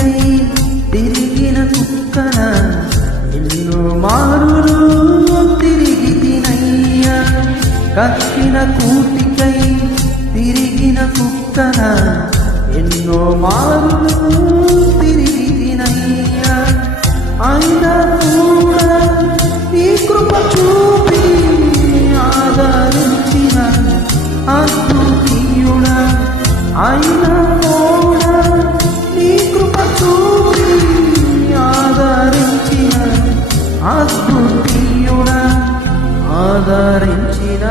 కూటికై తిరిగిన కుక్కన ఎన్నో మారులు తిరిగి తినయ్యా. కక్కిన కూటికై తిరిగిన కుక్కన ఎన్నో మారులు తిరిగి తినయ్యా. అయినా కూడా ఈ కృప చూపి ఆదరించిన అద్భుతీయుడా. అయినా కూడా ఈ కృప చూపి ఆదరించిన అద్భుతీయుడా. ఆదరించిన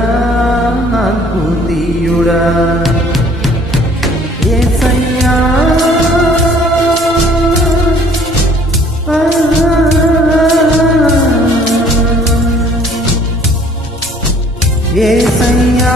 అద్భుతీయుడా. యేసయ్యా యేసయ్యా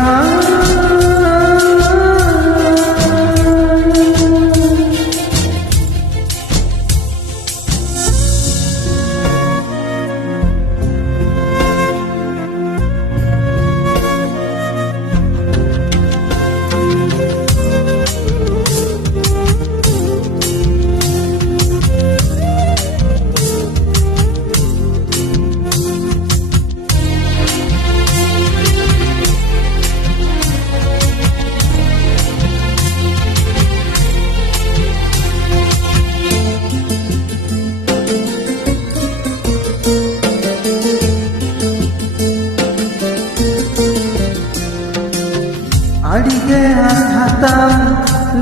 అడిగే అర్హత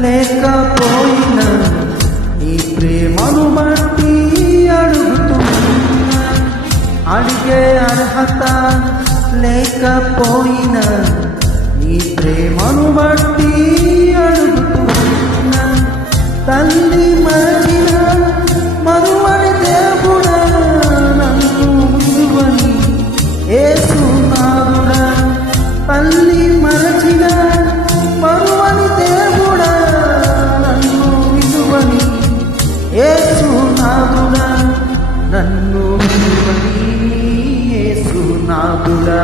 లేకపోయినా నీ ప్రేమను బట్టి అడుగుతున్నా. అడిగే అర్హత లేకపోయినా నీ ప్రేమను బట్టి అడుగుతున్నా. తల్లి మరచిన మరువని దేవుడా నన్ను విడువని యేసునాథుడా. తల్లి మరచిన మరువని దేవుడా నన్ను విడువని యేసునాథుడా. నన్ను విడువని యేసునాథుడా.